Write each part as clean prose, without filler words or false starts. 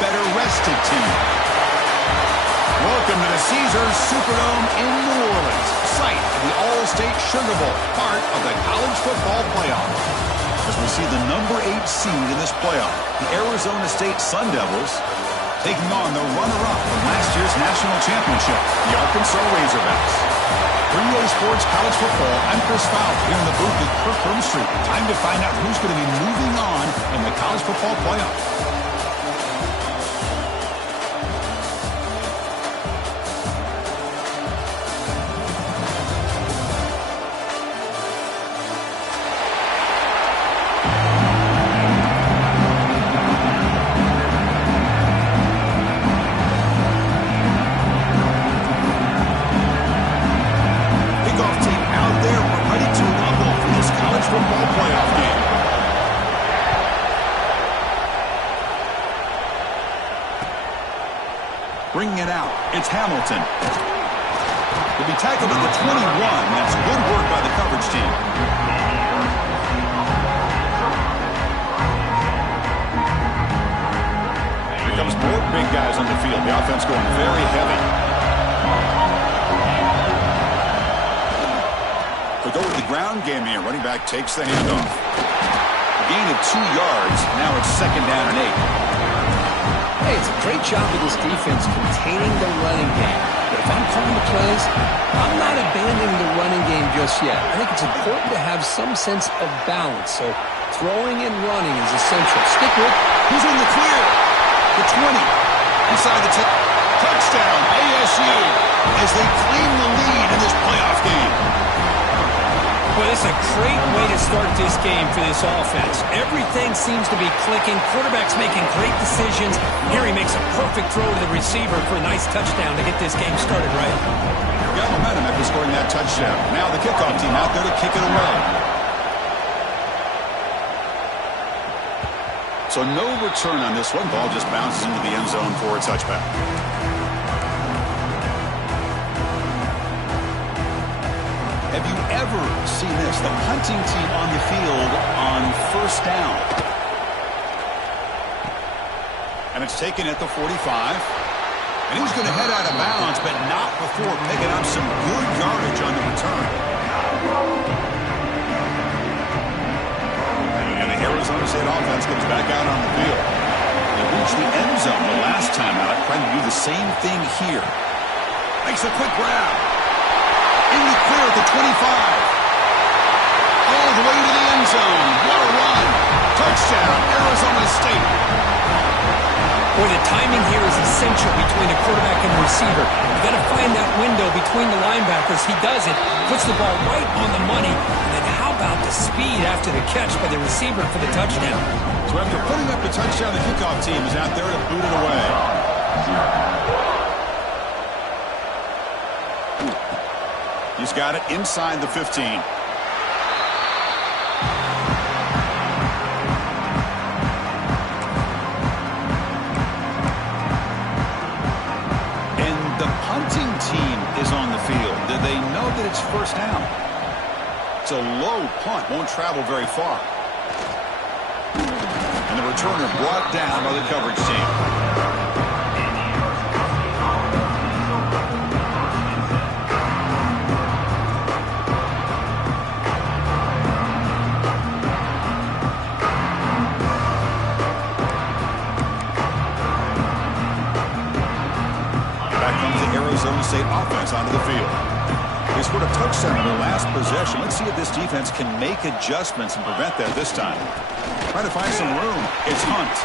better rested team. Welcome to the Caesars Superdome in New Orleans, site of the All-State Sugar Bowl, part of the college football playoff. As we see the number 8 seed in this playoff, the Arizona State Sun Devils, taking on the runner-up from last year's national championship, the Arkansas Razorbacks. For EA Sports College Football, I'm Chris Fowler here in the booth with Kirk Broomstreet. Time to find out who's going to be moving on in the college football playoff. Bringing it out, it's Hamilton. He'll be tackled at the 21. That's good work by the coverage team. Here comes more big guys on the field. The offense going very heavy. They go with the ground game here. Running back takes the handoff. A gain of 2 yards. Now it's 2nd down and 8. Hey, it's a great job of this defense containing the running game. But if I'm calling the plays, I'm not abandoning the running game just yet. I think it's important to have some sense of balance. So throwing and running is essential. Stick with it. Who's in the clear? The 20. Inside the 10. Touchdown, ASU, as they claim the lead in this playoff game. Well, it's a great way to start this game for this offense. Everything seems to be clicking. Quarterback's making great decisions. Here he makes a perfect throw to the receiver for a nice touchdown to get this game started right. Got momentum after scoring that touchdown. Now the kickoff team out there to kick it away. So no return on this one. Ball just bounces into the end zone for a touchback. Have you ever seen this? The punting team on the field on 1st down. And it's taken at the 45. And he was going to head out of bounds, but not before picking up some good yardage on the return. And the Arizona State offense comes back out on the field. They reached the end zone the last time out, trying to do the same thing here. Makes a quick grab. In the clear at the 25. All the way to the end zone. What a run. Touchdown, Arizona State. Boy, the timing here is essential between the quarterback and the receiver. You got to find that window between the linebackers. He does it, puts the ball right on the money. And then how about the speed after the catch by the receiver for the touchdown? So after putting up the touchdown, the kickoff team is out there to boot it away. He's got it inside the 15. And the punting team is on the field. Do they know that it's 1st down? It's a low punt. Won't travel very far. And the returner brought down by the coverage team. Arizona State offense onto the field. They scored a touchdown on their last possession. Let's see if this defense can make adjustments and prevent that this time. Trying to find some room. It's Hunt.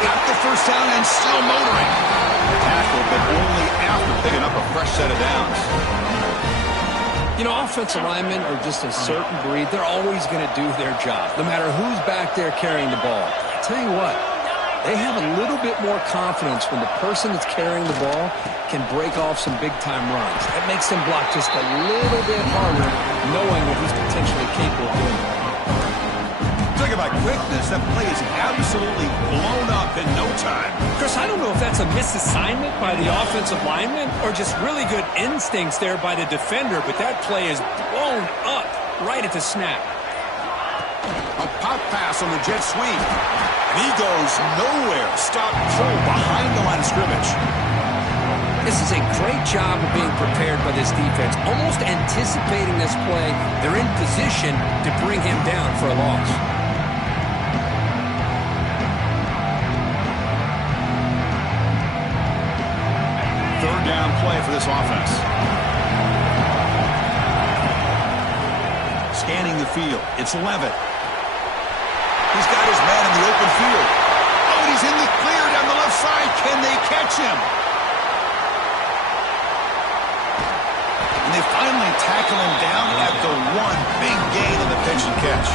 Got the 1st down and still motoring. Tackle, but only after picking up a fresh set of downs. You know, offensive linemen are just a certain breed. They're always going to do their job, no matter who's back there carrying the ball. I tell you what, they have a little bit more confidence when the person that's carrying the ball can break off some big-time runs. That makes them block just a little bit harder, knowing what he's potentially capable of doing. Talk about quickness. That play is absolutely blown up in no time. Chris, I don't know if that's a misassignment by the offensive lineman or just really good instincts there by the defender, but that play is blown up right at the snap. A pop pass on the jet sweep. And he goes nowhere. Stop cold behind the line of scrimmage. This is a great job of being prepared by this defense. Almost anticipating this play, they're in position to bring him down for a loss. Third down play for this offense. Scanning the field. It's Levitt. He's got his man in the open field. Oh, and he's in the clear down the left side. Can they catch him? And they finally tackle him down at the one. Big gain on the pitch and catch.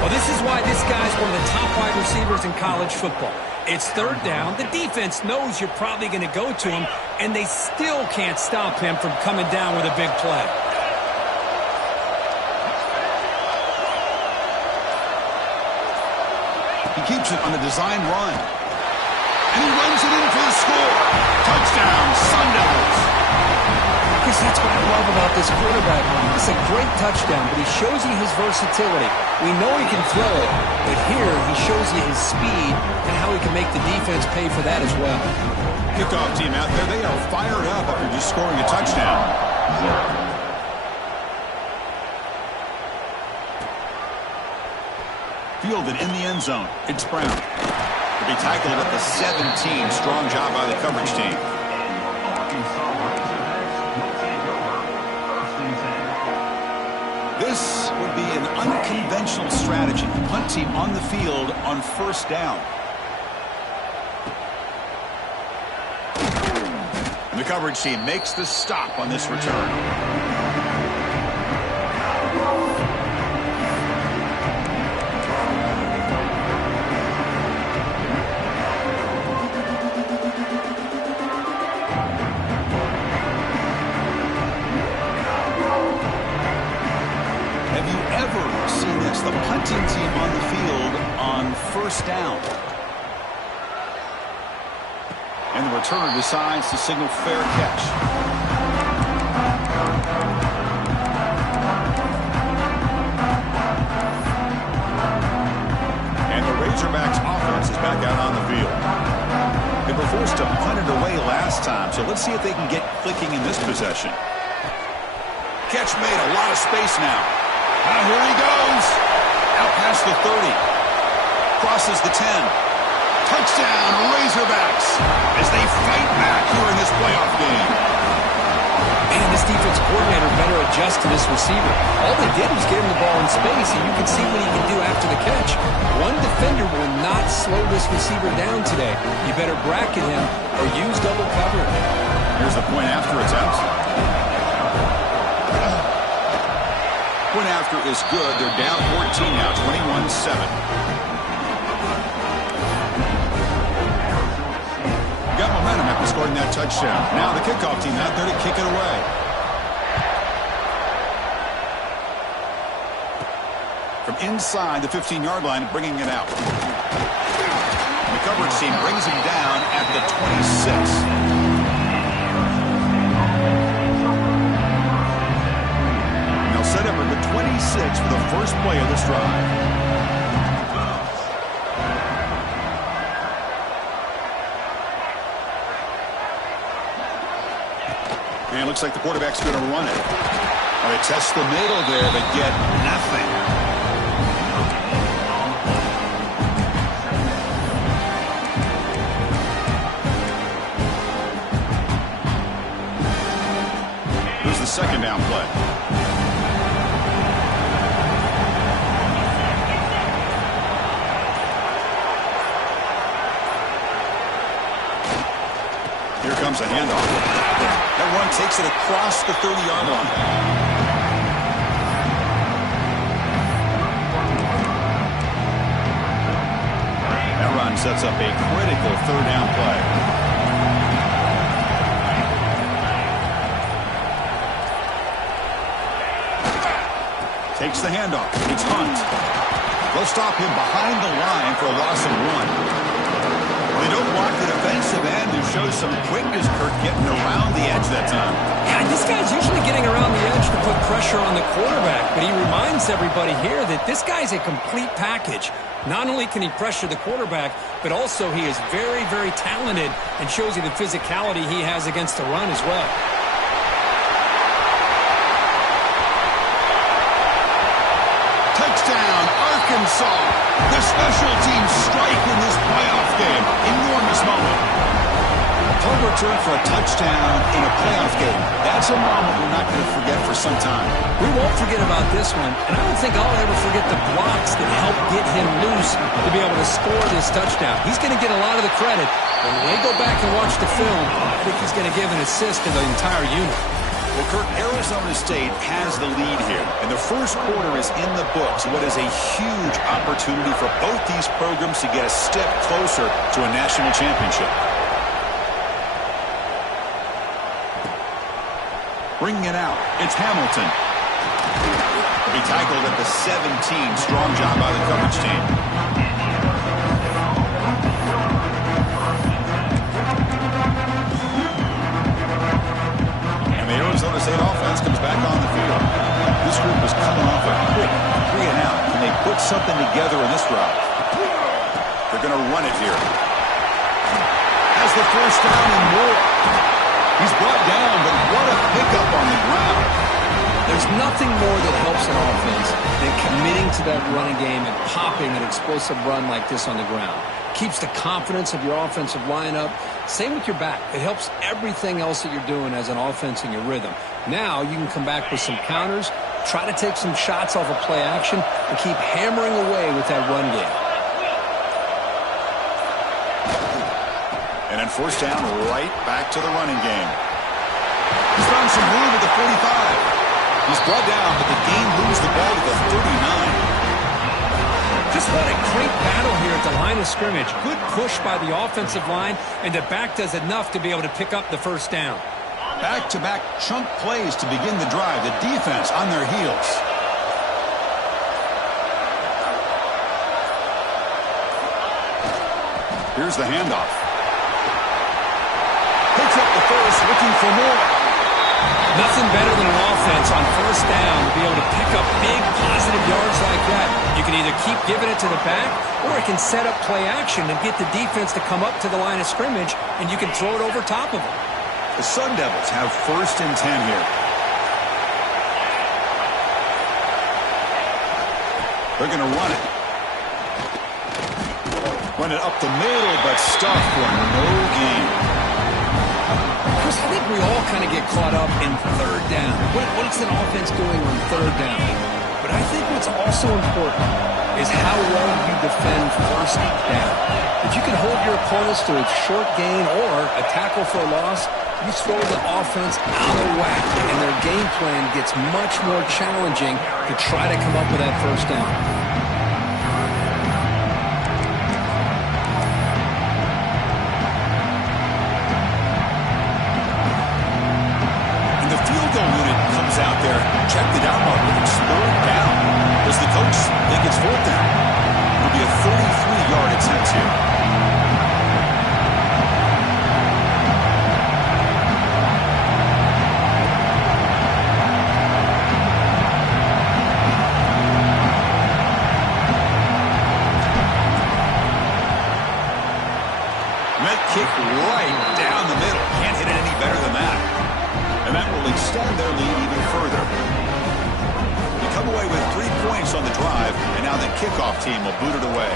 Well, this is why this guy's one of the top wide receivers in college football. It's third down. The defense knows you're probably going to go to him, and they still can't stop him from coming down with a big play. He keeps it on the design run. And he runs it in for the score. Touchdown, Sun Devils. Chris, that's what I love about this quarterback. It's a great touchdown, but he shows you his versatility. We know he can throw it, but here he shows you his speed and how he can make the defense pay for that as well. Kickoff team out there, they are fired up after just scoring a touchdown. Fielded in the end zone. It's Brown. To be tackled at the 17. Strong job by the coverage team. This would be an unconventional strategy. Punt team on the field on first down. And the coverage team makes the stop on this return. The punting team on the field on first down. And the returner decides to signal fair catch. And the Razorbacks offense is back out on the field. They were forced to punt it away last time, so let's see if they can get clicking in this possession. Catch made, a lot of space now. Now here he goes. Out past the 30. Crosses the 10. Touchdown, Razorbacks, as they fight back here in this playoff game. Man, this defense coordinator better adjust to this receiver. All they did was get him the ball in space, and you can see what he can do after the catch. One defender will not slow this receiver down today. You better bracket him or use double cover. Here's the point after attempt. Point after is good. They're down 14 now, 21-7. Got momentum after scoring that touchdown. Now the kickoff team out there to kick it away. From inside the 15-yard line, bringing it out. The coverage team brings him down at the 26. Set up at the 26 for the first play of this drive. And it looks like the quarterback's going to run it. Well, they test the middle there, but get nothing. Here's the second down play. Here comes a handoff. That run takes it across the 30-yard line. That run sets up a critical third down play. Takes the handoff. It's Hunt. They'll stop him behind the line for a loss of 1. They don't block the defensive end, who shows some quickness, Kirk, getting around the edge that time. Yeah, this This guy's usually getting around the edge to put pressure on the quarterback, but he reminds everybody here that this guy's a complete package. Not only can he pressure the quarterback, but also he is very, very talented and shows you the physicality he has against the run as well. Touchdown, Arkansas. The special teams strike in this playoff game. Enormous moment. A punt return for a touchdown in a playoff game. That's a moment we're not going to forget for some time. We won't forget about this one, and I don't think I'll ever forget the blocks that helped get him loose to be able to score this touchdown. He's going to get a lot of the credit, but when they go back and watch the film, I think he's going to give an assist to the entire unit. Well, Kirk, Arizona State has the lead here, and the first quarter is in the books. What is a huge opportunity for both these programs to get a step closer to a national championship. Bringing it out, it's Hamilton. He'll be tackled at the 17. Strong job by the coverage team. Arizona State offense comes back on the field. This group is coming off a quick 3-and-out. Can they put something together in this route? They're going to run it here. Has the first down and more. He's brought down, but what a pickup on the ground. There's nothing more that helps an offense than committing to that running game and popping an explosive run like this on the ground. Keeps the confidence of your offensive lineup. Same with your back. It helps everything else that you're doing as an offense in your rhythm. Now you can come back with some counters, try to take some shots off of play action, and keep hammering away with that run game. And then first down, right back to the running game. He's found some room at the 45. He's brought down, but the gain moves the ball to the 39. Just what a great battle here at the line of scrimmage. Good push by the offensive line, and the back does enough to be able to pick up the first down. Back-to-back chunk plays to begin the drive. The defense on their heels. Here's the handoff. Picks up the first, looking for more. Nothing better than an offense on first down to be able to pick up big positive yards like that. You can either keep giving it to the back, or it can set up play action and get the defense to come up to the line of scrimmage, and you can throw it over top of them. The Sun Devils have first and 10 here. They're going to run it. Run it up the middle, but stuffed for no gain. Chris, I think we all kind of get caught up in third down. What's an offense doing on third down? But I think what's also important is how well you defend first down. If you can hold your opponents to a short gain or a tackle for a loss, you throw the offense out of whack, and their game plan gets much more challenging to try to come up with that first down. Out there, check the down marker. It's third down. Does the coach think it's fourth down? It'll be a 33-yard attempt here. That kick right down the middle. Can't hit it any better than that. And that will extend their lead even further. They come away with 3 points on the drive, and now the kickoff team will boot it away.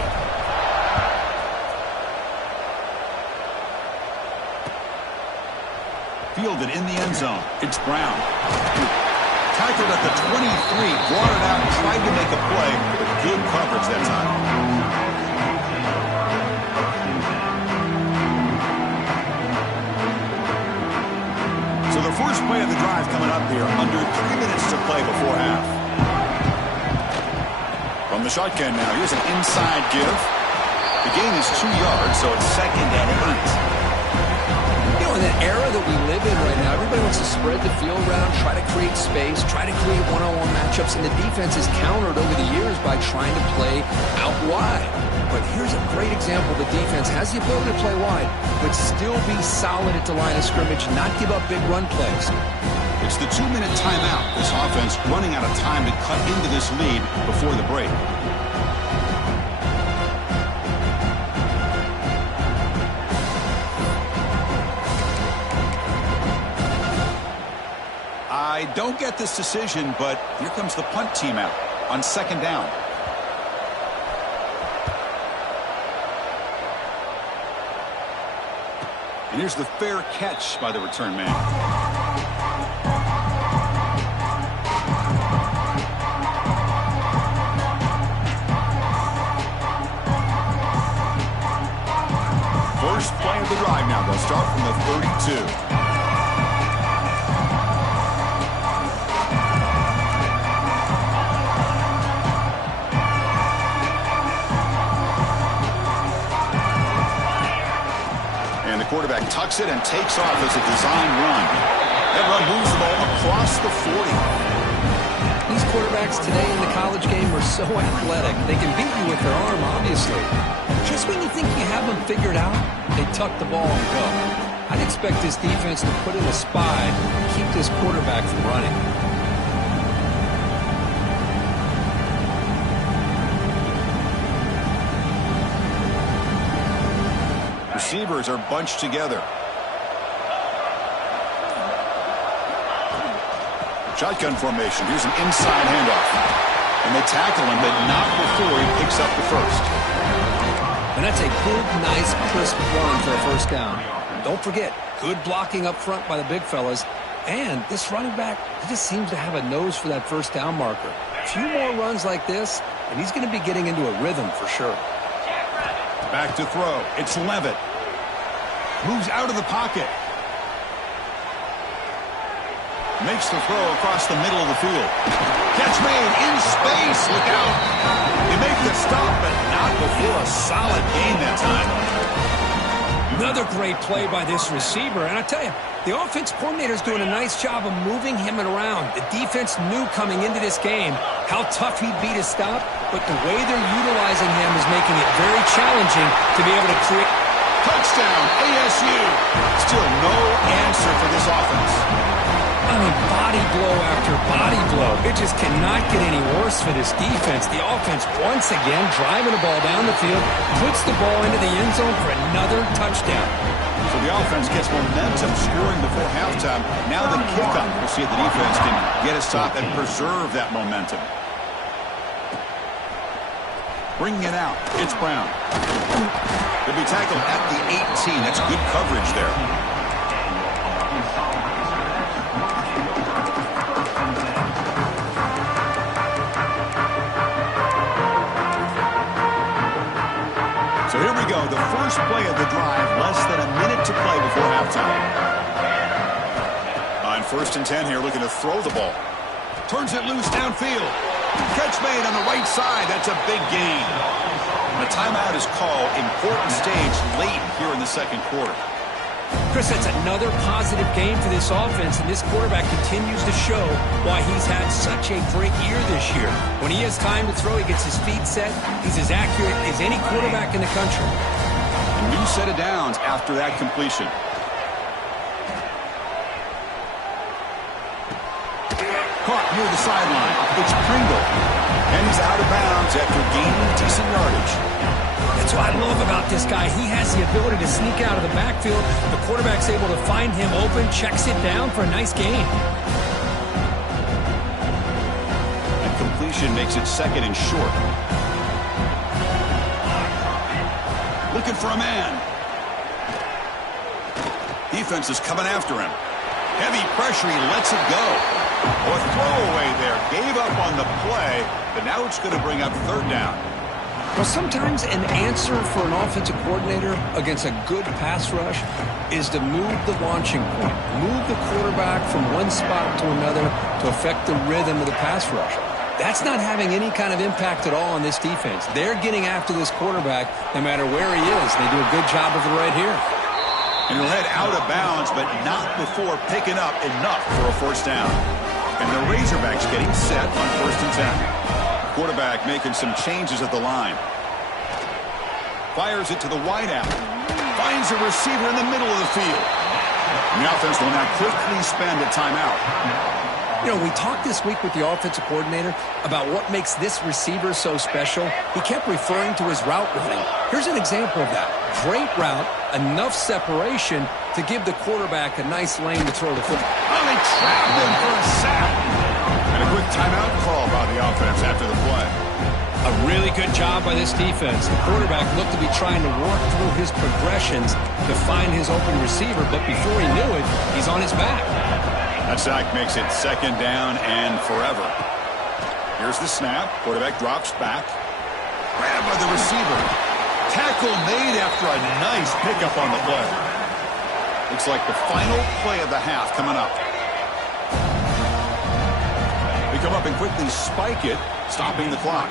Fielded in the end zone. It's Brown. Tackled at the 23, brought it out and tried to make a play, but good coverage that time. So the first play of the drive coming up here, under 3 minutes to play before half. From the shotgun now, here's an inside give. The gain is 2 yards, so it's 2nd and 8. You know, in the era that we live in right now, everybody wants to spread the field around, try to create space, try to create one-on-one matchups, and the defense is countered over the years by trying to play out wide. But here's a great example. The defense has the ability to play wide, but still be solid at the line of scrimmage, not give up big run plays. The It's the 2-minute timeout. This offense running out of time to cut into this lead before the break. I don't get this decision, but here comes the punt team out on 2nd down. And here's the fair catch by the return man. First play of the drive now. They'll start from the 32. Quarterback tucks it and takes off as a design run. That run moves the ball across the 40. These quarterbacks today in the college game are so athletic. They can beat you with their arm, obviously. Just when you think you have them figured out, they tuck the ball and go. I'd expect this defense to put in a spy and keep this quarterback from running. Receivers are bunched together. Shotgun formation. Here's an inside handoff. And they tackle him, but not before he picks up the first. And that's a good, nice, crisp run for a first down. Don't forget, good blocking up front by the big fellas. And this running back, he just seems to have a nose for that first down marker. A few more runs like this, and he's going to be getting into a rhythm for sure. Back to throw. It's Levitt. Moves out of the pocket. Makes the throw across the middle of the field. Catch made in space. Look out. They make the stop, but not before a solid gain that time. Another great play by this receiver. And I tell you, the offense coordinator is doing a nice job of moving him around. The defense knew coming into this game how tough he'd be to stop, but the way they're utilizing him is making it very challenging to be able to create. Touchdown, ASU. Still no answer for this offense. I mean, body blow after body blow. It just cannot get any worse for this defense. The offense, once again, driving the ball down the field, puts the ball into the end zone for another touchdown. So the offense gets momentum, scoring before halftime. Now the kickoff. We'll see if the defense can get a stop and preserve that momentum. Bringing it out. It's Brown. He'll be tackled at the 18. That's good coverage there. So here we go. The first play of the drive. Less than a minute to play before halftime. On 1st and 10 here, looking to throw the ball. Turns it loose downfield. Catch made on the right side. That's a big gain. The timeout is called. Important stage late here in the second quarter. Chris, that's another positive game for this offense, and this quarterback continues to show why he's had such a great year this year. When he has time to throw, he gets his feet set. He's as accurate as any quarterback in the country. A new set of downs after that completion. Caught near the sideline. It's Pringle. And he's out of bounds after gaining decent yardage. That's what I love about this guy. He has the ability to sneak out of the backfield. The quarterback's able to find him open, checks it down for a nice gain. And completion makes it 2nd and short. Looking for a man. Defense is coming after him. Heavy pressure, he lets it go. Or throwaway there. Gave up on the play, but now it's going to bring up 3rd down. Well, sometimes an answer for an offensive coordinator against a good pass rush is to move the launching point, move the quarterback from one spot to another to affect the rhythm of the pass rush. That's not having any kind of impact at all on this defense. They're getting after this quarterback no matter where he is. They do a good job of it right here. And he'll head out of bounds, but not before picking up enough for a 1st down. And the Razorbacks getting set on 1st and 10. Quarterback making some changes at the line. Fires it to the wideout. Finds a receiver in the middle of the field. And the offense will now quickly spend a timeout. You know, we talked this week with the offensive coordinator about what makes this receiver so special. He kept referring to his route running. Here's an example of that. Great route, enough separation to give the quarterback a nice lane to throw the football. Oh, they trapped him for a sack. And a quick timeout call by the offense after the play. A really good job by this defense. The quarterback looked to be trying to work through his progressions to find his open receiver, but before he knew it, he's on his back. That sack makes it second down and forever. Here's the snap. Quarterback drops back. Grabbed by the receiver. Tackle made after a nice pickup on the play. Looks like the final play of the half coming up. They come up and quickly spike it, stopping the clock.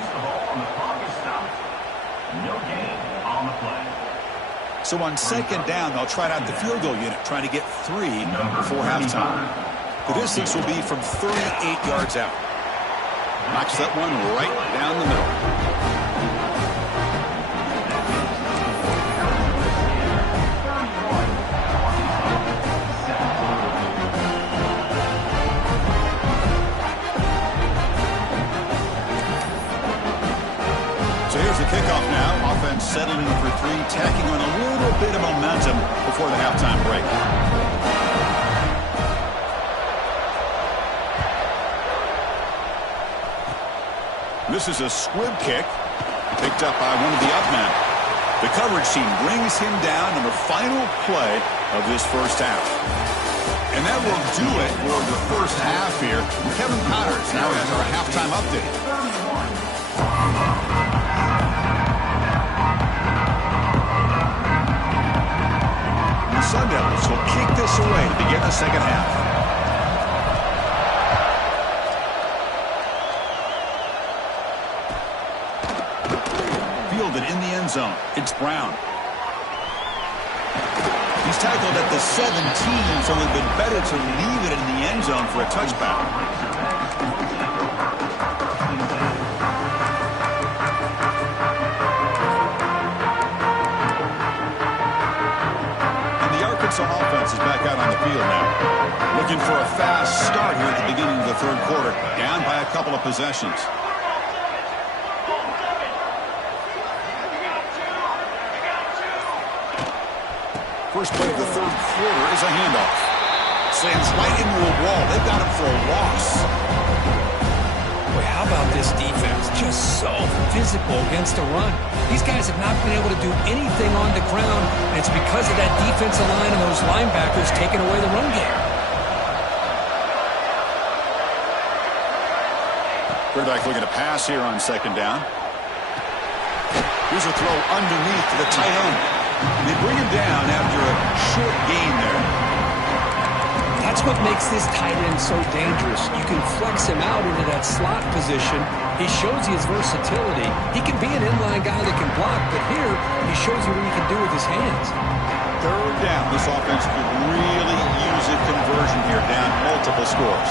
So on second down, they'll try out the field goal unit, trying to get 3 before halftime. The distance will be from 38 yards out. Knocks that one right down the middle. So here's the kickoff now. Offense settling for 3, tacking on a little bit of momentum before the halftime break. This is a squib kick picked up by one of the up men. The coverage team brings him down on the final play of this first half. And that will do it for the first half here. Kevin Powers now has our halftime update. The Sun Devils will kick this away to begin the second half. In the end zone, it's Brown. He's tackled at the 17, so it would have been better to leave it in the end zone for a touchback. And the Arkansas offense is back out on the field now. Looking for a fast start here at the beginning of the third quarter, down by a couple of possessions. First play of the third quarter is a handoff. Slams right into a wall. They've got him for a loss. Boy, how about this defense? Just so physical against the run. These guys have not been able to do anything on the ground, and it's because of that defensive line and those linebackers taking away the run game. Quarterback looking to pass here on second down. Here's a throw underneath to the tight end. They bring him down after a short gain there. That's what makes this tight end so dangerous. You can flex him out into that slot position. He shows you his versatility. He can be an inline guy that can block, but here he shows you what he can do with his hands. Third down. This offense could really use a conversion here, down multiple scores.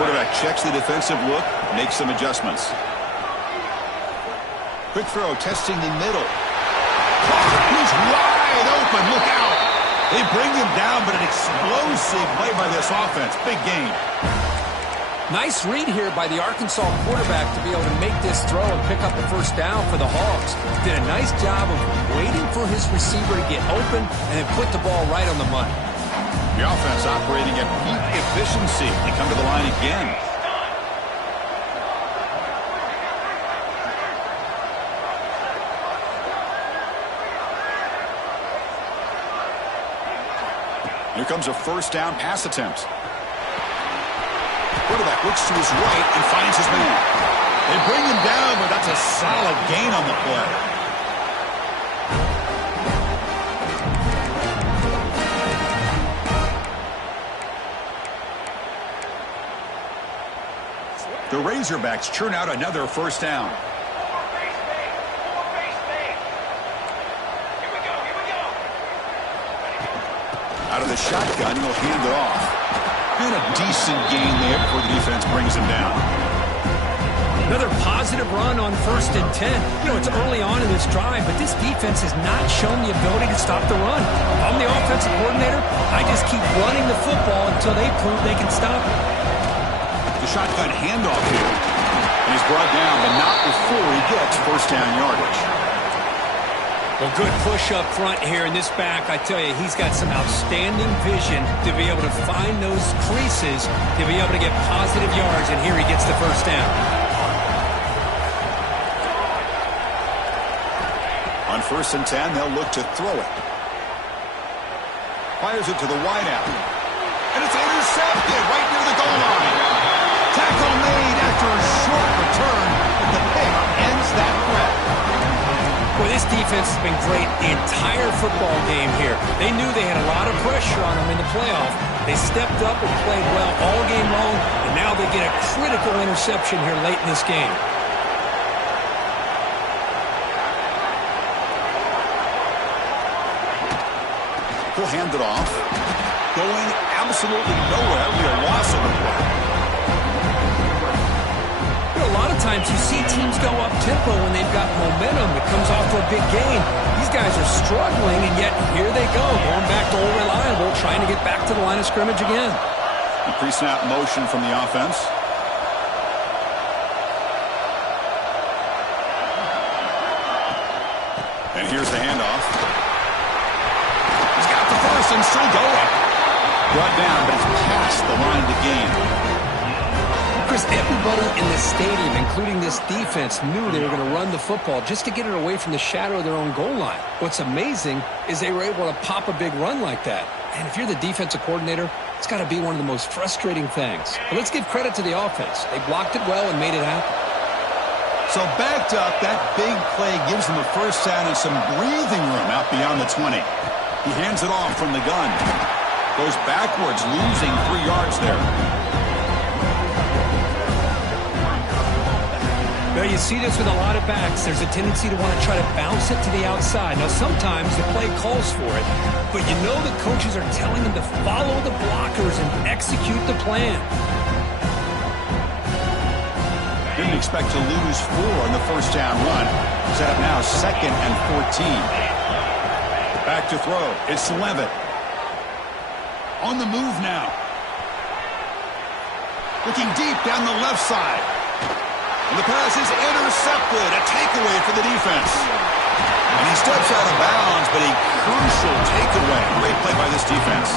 Quarterback checks the defensive look, makes some adjustments. Quick throw, testing the middle. He's wide open. Look out. They bring him down, but an explosive play by this offense. Big gain. Nice read here by the Arkansas quarterback to be able to make this throw and pick up the first down for the Hogs. Did a nice job of waiting for his receiver to get open and then put the ball right on the money. The offense operating at peak efficiency. They come to the line again. Here comes a first down pass attempt. Quarterback looks to his right and finds his man. They bring him down, but that's a solid gain on the play. The Razorbacks churn out another first down. Out of the shotgun, he'll hand it off. And a decent gain there before the defense brings him down. Another positive run on 1st and 10. You know, it's early on in this drive, but this defense has not shown the ability to stop the run. If I'm the offensive coordinator, I just keep running the football until they prove they can stop it. The shotgun handoff here. And he's brought down, but not before he gets first down yardage. Well, good push up front here in this back. I tell you, he's got some outstanding vision to be able to find those creases, to be able to get positive yards, and here he gets the first down. On 1st and 10, they'll look to throw it. Fires it to the wideout. And it's intercepted right near the goal line. Tackle made after a short return, but the pick ends that threat. Well, this defense has been great the entire football game here. They knew they had a lot of pressure on them in the playoff. They stepped up and played well all game long, and now they get a critical interception here late in this game. He'll hand it off. Going absolutely nowhere. We are loss of the play. A lot of times you see teams go up-tempo when they've got momentum. It comes off for a big gain. These guys are struggling, and yet here they go, going back to old reliable, trying to get back to the line of scrimmage again. The pre-snap motion from the offense. And here's the handoff. He's got the first and still going. Brought down, but it's past the line of the game. Chris, everybody in the stadium, including this defense, knew they were going to run the football just to get it away from the shadow of their own goal line. What's amazing is they were able to pop a big run like that. And if you're the defensive coordinator, it's got to be one of the most frustrating things. But let's give credit to the offense. They blocked it well and made it happen. So backed up, that big play gives them a first down and some breathing room out beyond the 20. He hands it off from the gun. Goes backwards, losing 3 yards there. Well, you see this with a lot of backs. There's a tendency to want to try to bounce it to the outside. Now, sometimes the play calls for it, but you know the coaches are telling them to follow the blockers and execute the plan. Didn't expect to lose 4 on the first down run. Set up now 2nd and 14. Back to throw. It's Levitt. On the move now. Looking deep down the left side. And the pass is intercepted. A takeaway for the defense. And he steps out of bounds, but a crucial takeaway. Great play by this defense.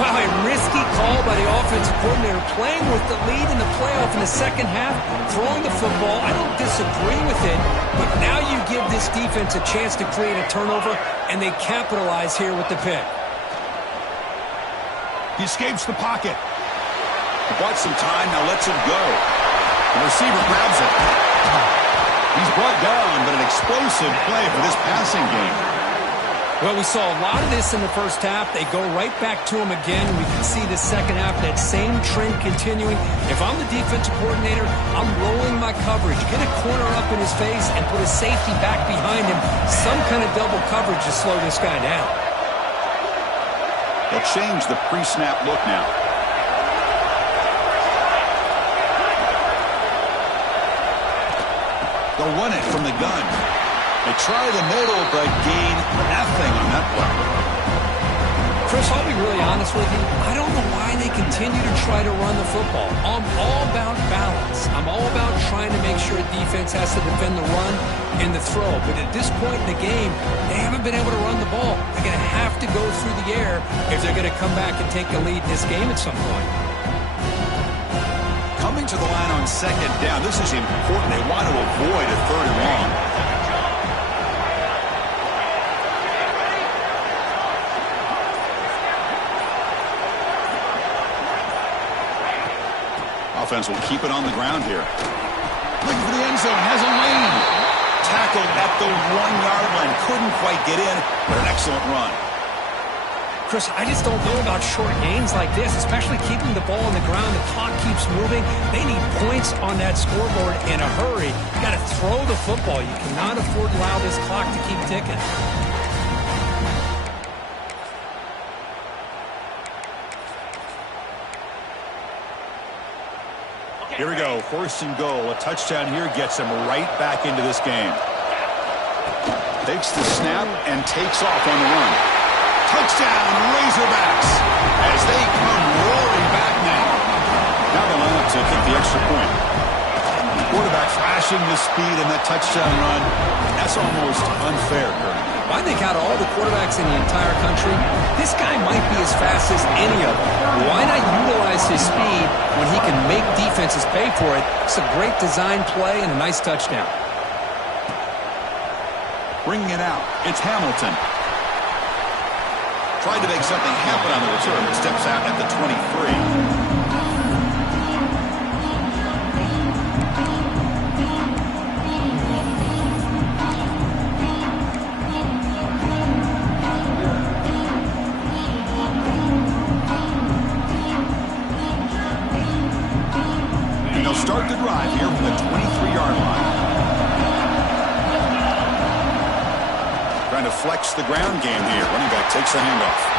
Wow, a risky call by the offensive coordinator, playing with the lead in the playoff in the second half, throwing the football. I don't disagree with it, but now you give this defense a chance to create a turnover, and they capitalize here with the pick. He escapes the pocket. Bought some time, now lets it go. The receiver grabs it. He's brought down, but an explosive play for this passing game. Well, we saw a lot of this in the first half. They go right back to him again. We can see the second half, that same trend continuing. If I'm the defensive coordinator, I'm rolling my coverage. Get a corner up in his face and put a safety back behind him. Some kind of double coverage to slow this guy down. They'll change the pre-snap look now. They'll run it from the gun. They try the middle, but gain nothing on that play. Chris, I'll be really honest with you. I don't know why they continue to try to run the football. I'm all about balance. I'm all about trying to make sure a defense has to defend the run and the throw. But at this point in the game, they haven't been able to run the ball. They're going to have to go through the air if they're going to come back and take the lead in this game at some point. Coming to the line on second down, this is important. They want to avoid a third and long. Offense will keep it on the ground here. Looking for the end zone, has a lane. Tackled at the 1-yard line. Couldn't quite get in, but an excellent run. Chris, I just don't know about short gains like this, especially keeping the ball on the ground. The clock keeps moving. They need points on that scoreboard in a hurry. You got to throw the football. You cannot afford to allow this clock to keep ticking. Here we go. So 1st and goal. A touchdown here gets him right back into this game. Takes the snap and takes off on the run. Touchdown, Razorbacks, as they come roaring back now. Now they line up to kick the extra point. Quarterback flashing the speed in that touchdown run. That's almost unfair, Kurt. I think out of all the quarterbacks in the entire country, this guy might be as fast as any of them. Why not utilize his speed when he can make defenses pay for it? It's a great design play and a nice touchdown. Bringing it out, it's Hamilton. Tried to make something happen on the return, but steps out at the 23. And they'll start the drive here from the 23-yard line. Trying to flex the ground game here. Running back takes the handoff.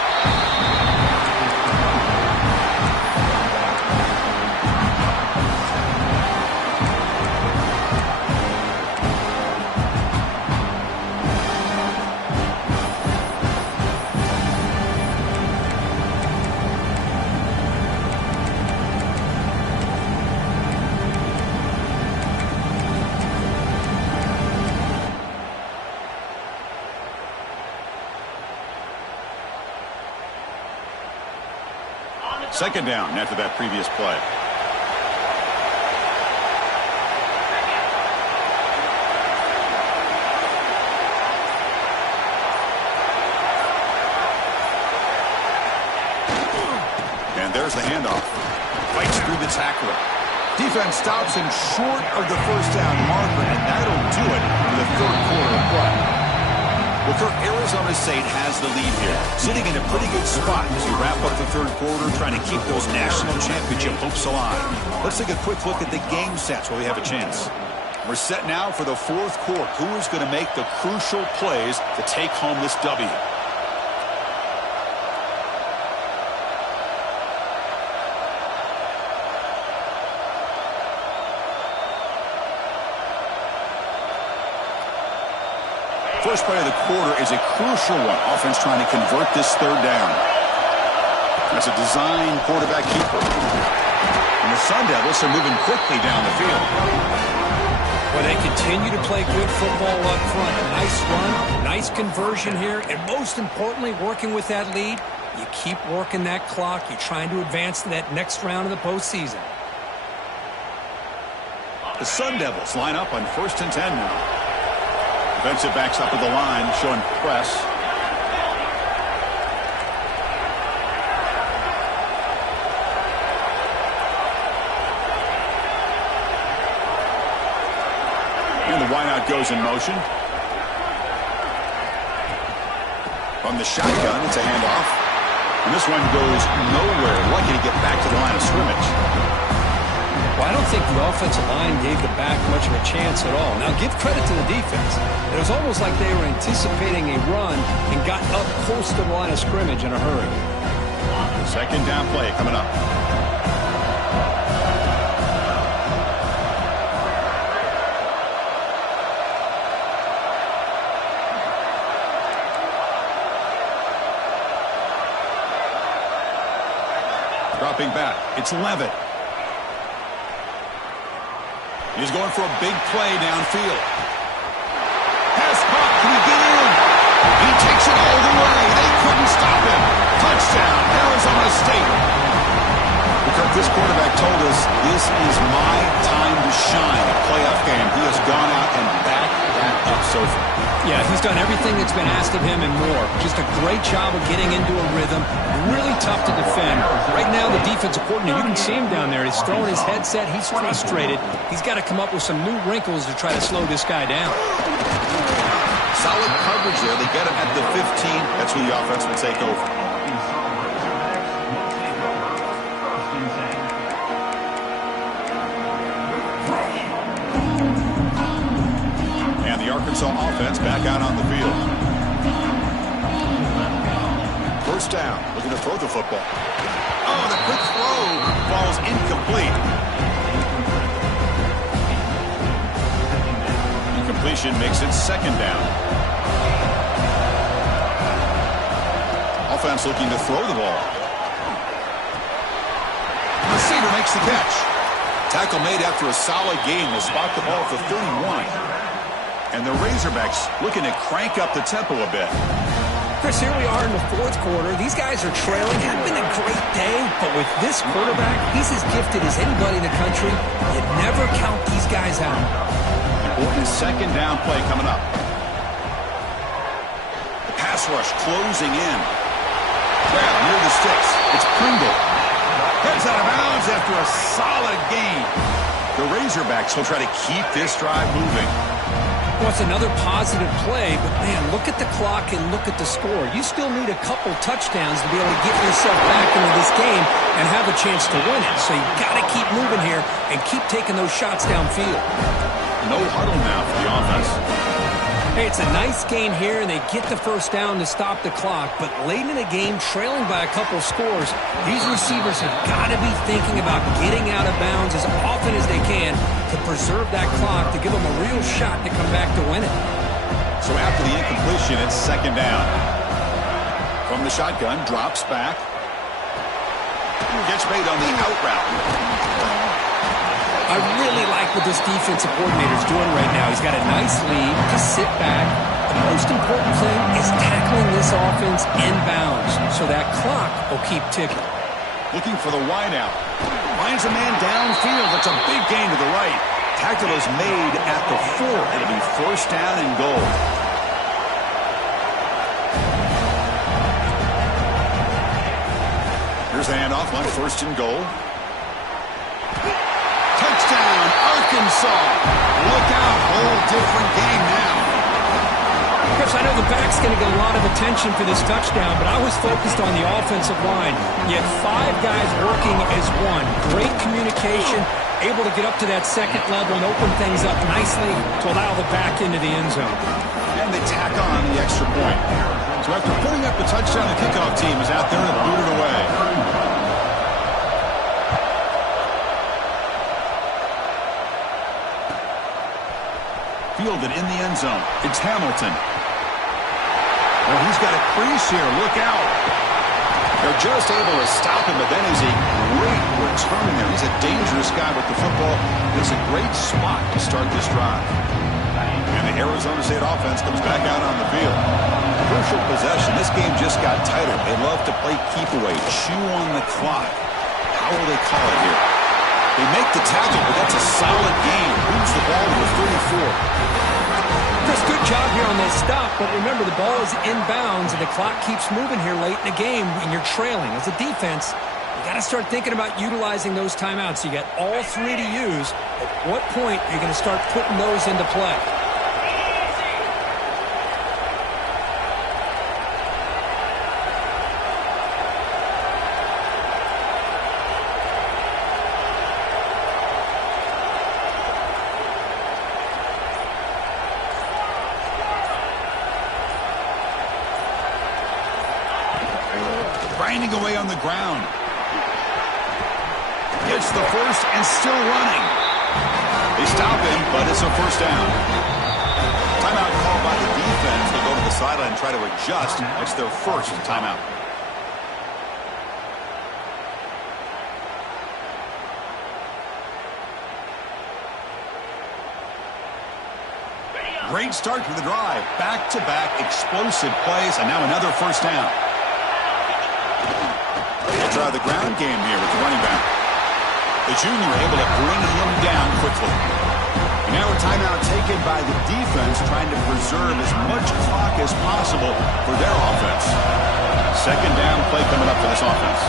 Second down after that previous play. And there's the handoff. Fights through the tackler. Defense stops him short of the first down marker, and that'll do it in the third quarter of play. Well, Kirk, Arizona State has the lead here, sitting in a pretty good spot as we wrap up the third quarter, trying to keep those national championship hopes alive. Let's take a quick look at the game stats while we have a chance. We're set now for the fourth quarter. Who is going to make the crucial plays to take home this W? First play of the quarter is a crucial one. Offense trying to convert this third down. That's a design quarterback keeper. And the Sun Devils are moving quickly down the field. Well, they continue to play good football up front. A nice run, nice conversion here, and most importantly, working with that lead, you keep working that clock. You're trying to advance to that next round of the postseason. The Sun Devils line up on 1st and 10 now. Defensive backs up at the line, showing press. And the wideout goes in motion. From the shotgun, it's a handoff. And this one goes nowhere. Lucky to get back to the line of scrimmage. Well, I don't think the offensive line gave the back much of a chance at all. Now, give credit to the defense. It was almost like they were anticipating a run and got up close to the line of scrimmage in a hurry. Second down play coming up. Dropping back, it's Levitt. He's going for a big play downfield. Pass caught. Can he get in? He takes it all the way. They couldn't stop him. Touchdown, Arizona State. Because this quarterback told us this is my time to shine. A playoff game. He has gone out and backed that up so far. Yeah, he's done everything that's been asked of him and more. Just a great job of getting into a rhythm. Really tough to defend. Right now, the defensive coordinator, you can see him down there. He's throwing his headset. He's frustrated. He's got to come up with some new wrinkles to try to slow this guy down. Solid coverage there. They get him at the 15. That's who the offense will take over. Arkansas offense back out on the field. First down, looking to throw the football. Oh, the quick throw falls incomplete. Incompletion makes it second down. Offense looking to throw the ball. Receiver makes the catch. Tackle made after a solid gain will spot the ball at the 31. And the Razorbacks looking to crank up the tempo a bit. Chris, here we are in the fourth quarter. These guys are trailing. Hadn't been a great day, but with this quarterback, he's as gifted as anybody in the country. You never count these guys out. Important second down play coming up. The pass rush closing in. Grab near the sticks. It's Pringle. Heads out of bounds after a solid gain. The Razorbacks will try to keep this drive moving. Well, it's another positive play, but man, look at the clock and look at the score. You still need a couple touchdowns to be able to get yourself back into this game and have a chance to win it. So you've got to keep moving here and keep taking those shots downfield. No huddle now for the offense. Hey, it's a nice gain here, and they get the first down to stop the clock. But late in the game, trailing by a couple scores, these receivers have got to be thinking about getting out of bounds as often as they can to preserve that clock, to give them a real shot to come back to win it. So after the incompletion, it's second down. From the shotgun, drops back. Gets made on the out route. I really like what this defensive coordinator is doing right now. He's got a nice lead to sit back. The most important thing is tackling this offense in bounds so that clock will keep ticking. Looking for the wideout. Finds a man downfield. That's a big gain to the right. Tackle is made at the 4. It'll be first down and goal. Here's the handoff on first and goal. Touchdown, Arkansas. Look out, whole different game now. Chris, I know the back's going to get a lot of attention for this touchdown, but I was focused on the offensive line. You had 5 guys working as one. Great communication, able to get up to that second level and open things up nicely to allow the back into the end zone. And they tack on the extra point. So after putting up the touchdown, the kickoff team is out there to boot it away. Fielded in the end zone. It's Hamilton. Well, he's got a crease here. Look out. They're just able to stop him, but then is a great return there. He's a dangerous guy with the football. It's a great spot to start this drive. And the Arizona State offense comes back out on the field. Crucial possession. This game just got tighter. They love to play keep away, chew on the clock. How will they call it here? They make the tackle, but that's a solid gain. Moves the ball to the 34. Chris, good job here on that stop, but remember, the ball is inbounds, and the clock keeps moving here late in the game, and you're trailing. As a defense, you got to start thinking about utilizing those timeouts. You got all 3 to use. At what point are you going to start putting those into play? Grinding away on the ground. Gets the first and still running. They stop him, but it's a first down. Timeout called by the defense. They'll go to the sideline and try to adjust. It's their first timeout. Great start to the drive. Back-to-back explosive plays, and now another first down. They'll try the ground game here with the running back. The junior able to bring him down quickly. And now a timeout taken by the defense, trying to preserve as much clock as possible for their offense. Second down play coming up for this offense.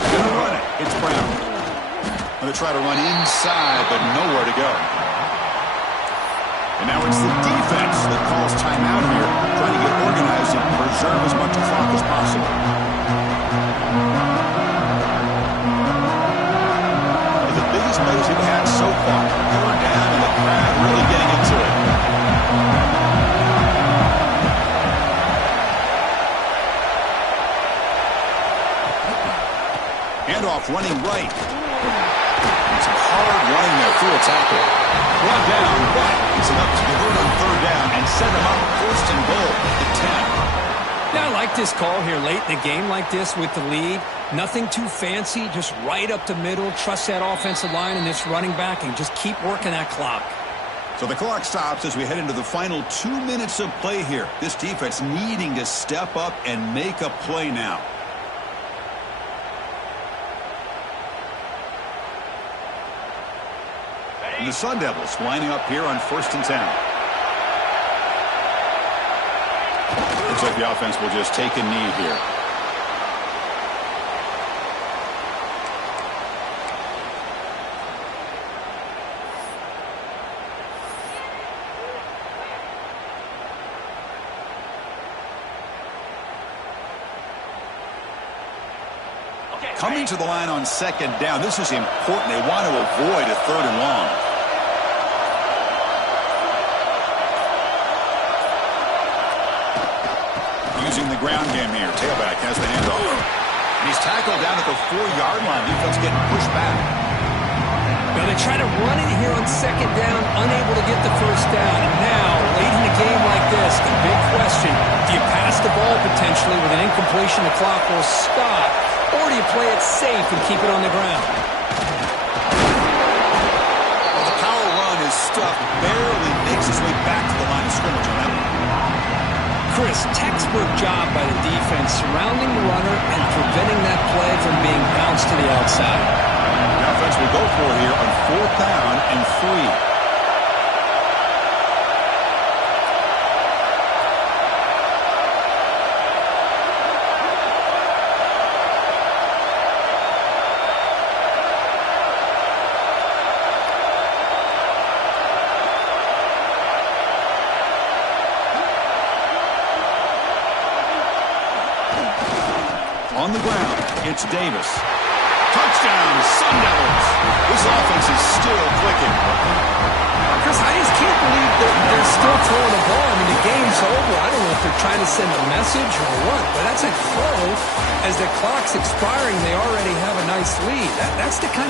They're going to run it. It's Brown. Going to try to run inside, but nowhere to go. And now it's the defense that calls timeout here, trying to get organized and preserve as much clock as possible. The biggest plays we've had so far. Third down, and the crowd really getting into it. Handoff running right. Some hard running there through a tackle. Brought down, but it's enough to convert on third down and set him up first and goal at the 10. Yeah, I like this call here late in the game like this with the lead. Nothing too fancy, just right up the middle. Trust that offensive line and this running back and just keep working that clock. So the clock stops as we head into the final 2 minutes of play here. This defense needing to step up and make a play now. And the Sun Devils lining up here on 1st and 10. Looks like the offense will just take a knee here. Coming to the line on 2nd down. This is important. They want to avoid a 3rd and long. Using the ground game here. Tailback has the handoff. And he's tackled down at the 4-yard line. Defense getting pushed back. Now they try to run it here on 2nd down, unable to get the 1st down. And now, late in a game like this, the big question, do you pass the ball potentially with an incompletion? The clock will stop. Or do you play it safe and keep it on the ground? Well, the power run is stuffed. Barely makes his way back to the line of scrimmage on that one. Chris, textbook job by the defense surrounding the runner and preventing that play from being bounced to the outside. The offense will go for here on 4th down and 3. On the ground, it's Davis. Touchdown, Sun Devils. This offense is still clicking. Chris, I just can't believe that they're still throwing the ball. I mean, the game's over. I don't know if they're trying to send a message or what, but that's a throw. As the clock's expiring, they already have a nice lead. That's the kind